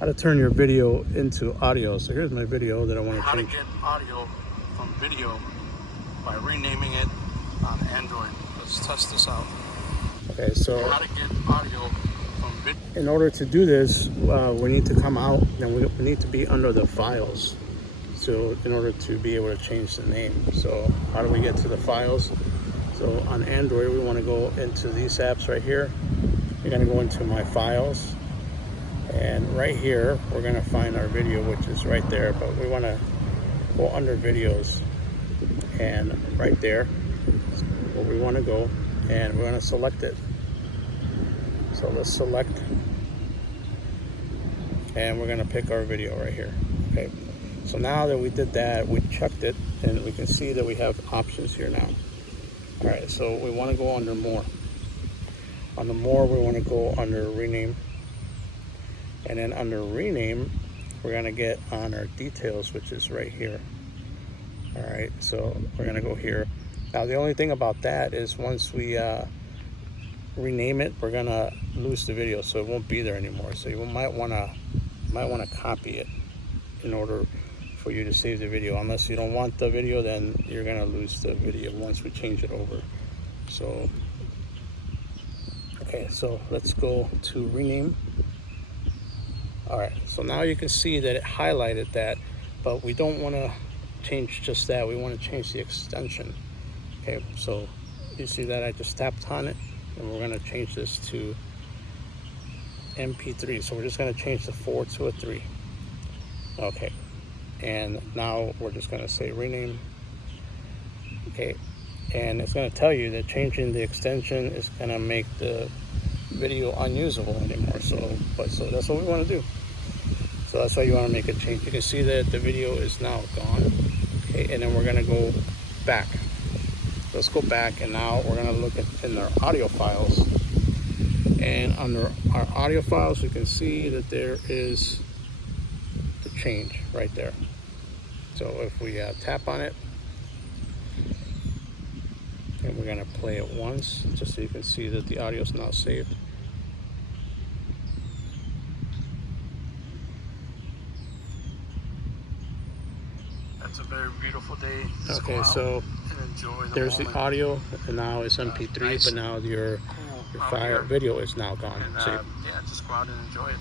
how to turn your video into audio. So here's my video that I want to How to change. get audio from video by renaming it on Android. Let's test this out. Okay, so How to get audio from video. in order to do this, we need to come out and we need to be under the files. So in order to be able to change the name. So how do we get to the files? So on Android, we want to go into these apps right here. You're going to go into my files. And right here, we're going to find our video, which is right there. But we want to go under videos. And right there is where we want to go. And we're going to select it. So let's select. And we're going to pick our video right here. Okay. So now that we did that, we checked it. And we can see that we have options here now. All right, so we want to go under more. On the more, we want to go under rename. And then under rename, we're going to get on our details, which is right here. All right, so we're going to go here. Now, the only thing about that is once we rename it, we're going to lose the video, so it won't be there anymore. So you might want to copy it in order for you to save the video. Unless you don't want the video, then you're going to lose the video once we change it over. So, okay, so let's go to rename. All right, so now you can see that it highlighted that, but we don't want to change just that. We want to change the extension. Okay, so you see that I just tapped on it, and we're going to change this to MP3. So we're just going to change the 4 to a 3. Okay, and now we're just going to say rename. Okay, and it's going to tell you that changing the extension is going to make the video unusable anymore. So that's what we want to do. So that's why you want to make a change. You can see that the video is now gone. Okay, and then we're going to go back. Let's go back, and now we're going to look in our audio files. And under our audio files, you can see that there is the change right there. So if we tap on it, and we're going to play it once, just so you can see that the audio is now saved. That's a very beautiful day. Let's Okay, go out so and enjoy the there's moment. the audio, and now it's MP3, nice, but now your cool your out file here. video is now gone. And So yeah, just go out and enjoy it.